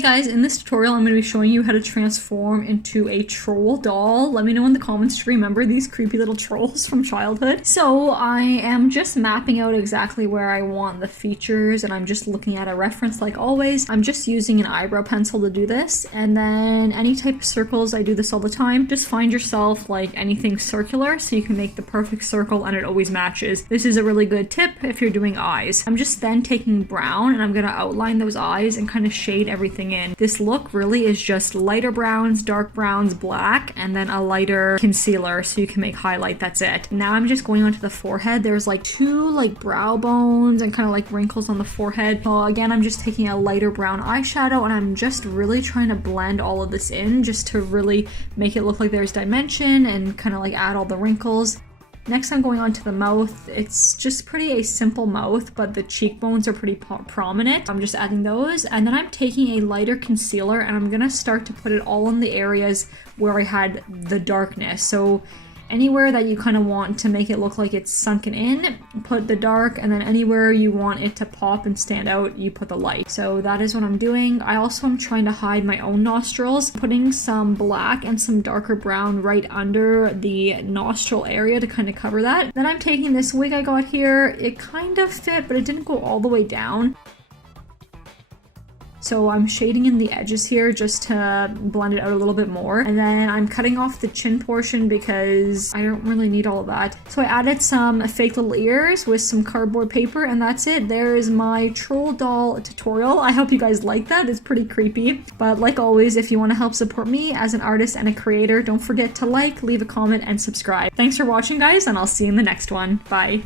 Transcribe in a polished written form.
Hey guys, in this tutorial I'm going to be showing you how to transform into a troll doll. Let me know in the comments to remember these creepy little trolls from childhood. So I am just mapping out exactly where I want the features, and I'm just looking at a reference like always. I'm just using an eyebrow pencil to do this, and then any type of circles, I do this all the time. Just find yourself like anything circular so you can make the perfect circle and it always matches. This is a really good tip if you're doing eyes. I'm just then taking brown and I'm going to outline those eyes and kind of shade everything in. This look really is just lighter browns, dark browns, black, and then a lighter concealer so you can make highlight. That's it. Now I'm just going onto the forehead. There's like two like brow bones and kind of like wrinkles on the forehead. So again, I'm just taking a lighter brown eyeshadow and I'm just really trying to blend all of this in just to really make it look like there's dimension and kind of like add all the wrinkles. Next, I'm going on to the mouth. It's just a simple mouth, but the cheekbones are pretty prominent. I'm just adding those, and then I'm taking a lighter concealer and I'm gonna start to put it all in the areas where I had the darkness. So anywhere that you kind of want to make it look like it's sunken in, put the dark, and then anywhere you want it to pop and stand out, you put the light. So that is what I'm doing. I also am trying to hide my own nostrils, putting some black and some darker brown right under the nostril area to kind of cover that. Then I'm taking this wig I got here. It kind of fit, but it didn't go all the way down. So I'm shading in the edges here just to blend it out a little bit more. And then I'm cutting off the chin portion because I don't really need all of that. So I added some fake little ears with some cardboard paper, and that's it. There is my troll doll tutorial. I hope you guys like that. It's pretty creepy. But like always, if you want to help support me as an artist and a creator, don't forget to like, leave a comment, and subscribe. Thanks for watching, guys, and I'll see you in the next one. Bye.